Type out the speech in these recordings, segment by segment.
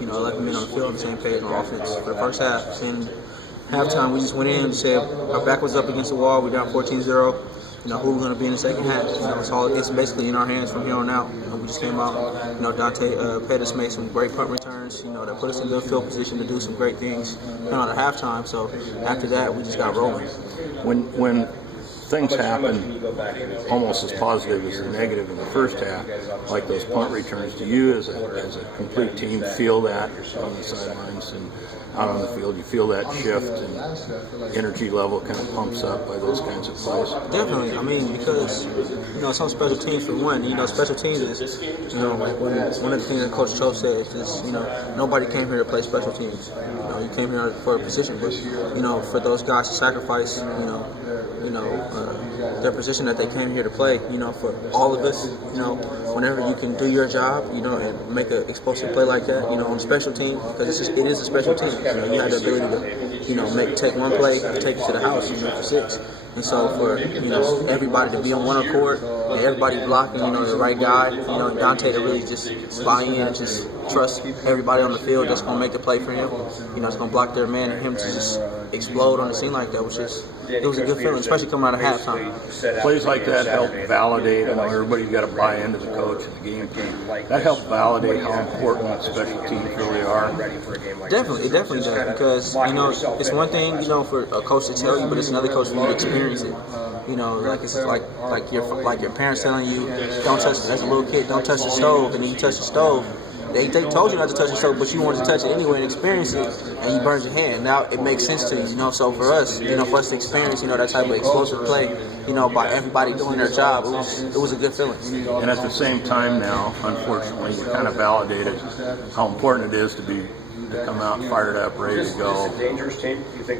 you know, 11 men on the field on the same page on offense for the first half. And halftime, we just went in and said our back was up against the wall. We're down 14-0. You know, who we're going to be in the second half. You know, it's basically in our hands from here on out. You know, we just came out. You know, Dante Pettis made some great punt returns. You know, that put us in good field position to do some great things. You know, at halftime. So after that, we just got rolling. When things happen almost as positive as the negative in the first half, like those punt returns, do you as a complete team feel that on the sidelines and out on the field? You feel that shift and energy level kind of pumps up by those kinds of plays? Definitely. I mean, because, you know, some special teams for one. You know, special teams is, you know, like one of the things that Coach Cho said is, you know, nobody came here to play special teams. You know, you came here for a position, but, you know, for those guys to sacrifice, their position that they came here to play, you know, for all of us, you know, whenever you can do your job, you know, and make an explosive play like that, you know, on special team, because it is a special team. You know, you have the ability to, you know, take one play and take it to the house, you know, for 6. And so for, you know, everybody to be on one accord, and everybody blocking, you know, the right guy, you know, Dante to really just buy in and just trust everybody on the field that's going to make the play for him. You know, it's going to block their man, and him to just explode on the scene like that was just, it was a good feeling, especially coming out of halftime. Plays like that help validate, you know, everybody's got to buy into the coach and the game plan. That helps validate how important special teams really are. Definitely, it definitely does, because, you know, it's one thing, you know, for a coach to tell you, but it's another coach for you to experience it. You know, like it's like your parents telling you, don't touch, as a little kid, don't touch the stove, and then you touch the stove. They told you not to touch the stove, but you wanted to touch it anyway and experience it, and you burned your hand. Now it makes sense to you, you know. So for us, you know, for us to experience, you know, that type of explosive play, you know, by everybody doing their job, it was a good feeling. And at the same time now, unfortunately, you kind of validated how important it is to come out fired up, ready to go.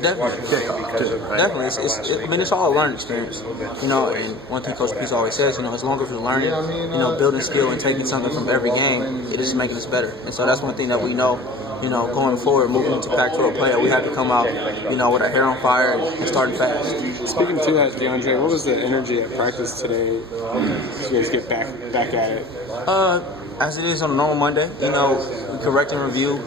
Definitely. It's all a learning experience. You know, and one thing Coach Peace always says, you know, as long as we're learning, you know, building skill and taking something from every game, it is making us better. And so that's one thing that we know, you know, going forward, moving into Pac-12 play, we have to come out, you know, with our hair on fire and starting fast. Speaking to that, DeAndre, what was the energy at practice today as you guys get back at it? As it is on a normal Monday, you know, we correct and review.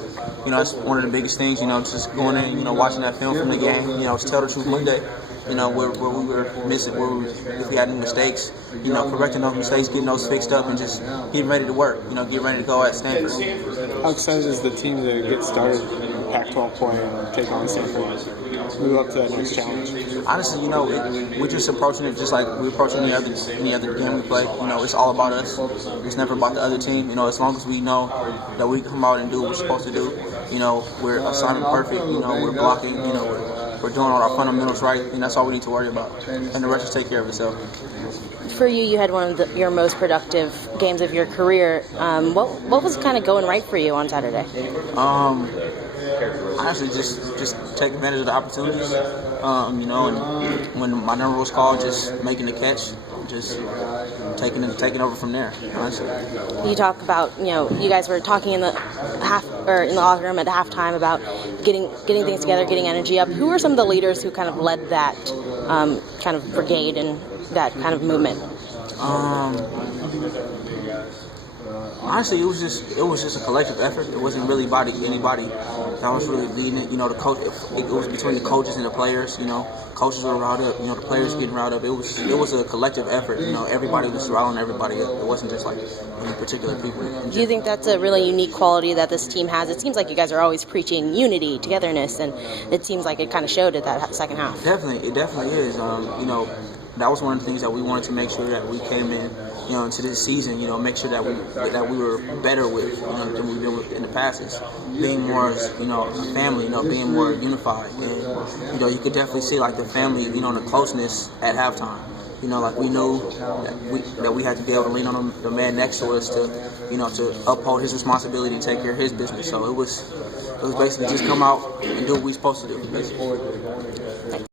You know, that's one of the biggest things, you know, just going in, you know, watching that film from the game, you know, it's Tell the Truth Monday, you know, where we were missing, if we had any mistakes, you know, correcting those mistakes, getting those fixed up, and just getting ready to work, you know, getting ready to go at Stanford. How excited is the team to get started in Pac-12 play and take on Stanford? Move up to that next challenge. Honestly, you know, we're just approaching it just like we're approaching any other game we play. You know, it's all about us. It's never about the other team. You know, as long as we know that we come out and do what we're supposed to do, you know, we're assignment perfect. You know, we're blocking. You know, we're doing all our fundamentals right, and that's all we need to worry about. And the rest will take care of itself. For you had one of your most productive games of your career. What was kind of going right for you on Saturday? Honestly, just take advantage of the opportunities, you know, and when my number was called, just making the catch, just taking over from there, honestly. You talk about, you know, you guys were talking in the locker room at halftime about getting things together, getting energy up. Who were some of the leaders who kind of led that kind of brigade and that kind of movement? Honestly, it was just a collective effort. It wasn't really about anybody that was really leading it. You know, the coach. It was between the coaches and the players. You know, coaches were riled up. You know, the players getting riled up. It was a collective effort. You know, everybody was riling everybody up. It wasn't just like any particular people. Do you think that's a really unique quality that this team has? It seems like you guys are always preaching unity, togetherness, and it seems like it kind of showed at that second half. Definitely, it definitely is. You know, that was one of the things that we wanted to make sure that we came in, you know, into this season, you know, make sure that we were better with, you know, than we've been with in the past. Being more, you know, a family, you know, being more unified, and you know, you could definitely see like the family, you know, and the closeness at halftime. You know, like we knew that we had to be able to lean on the man next to us to, you know, to uphold his responsibility and take care of his business. So it was basically just come out and do what we're supposed to do, basically.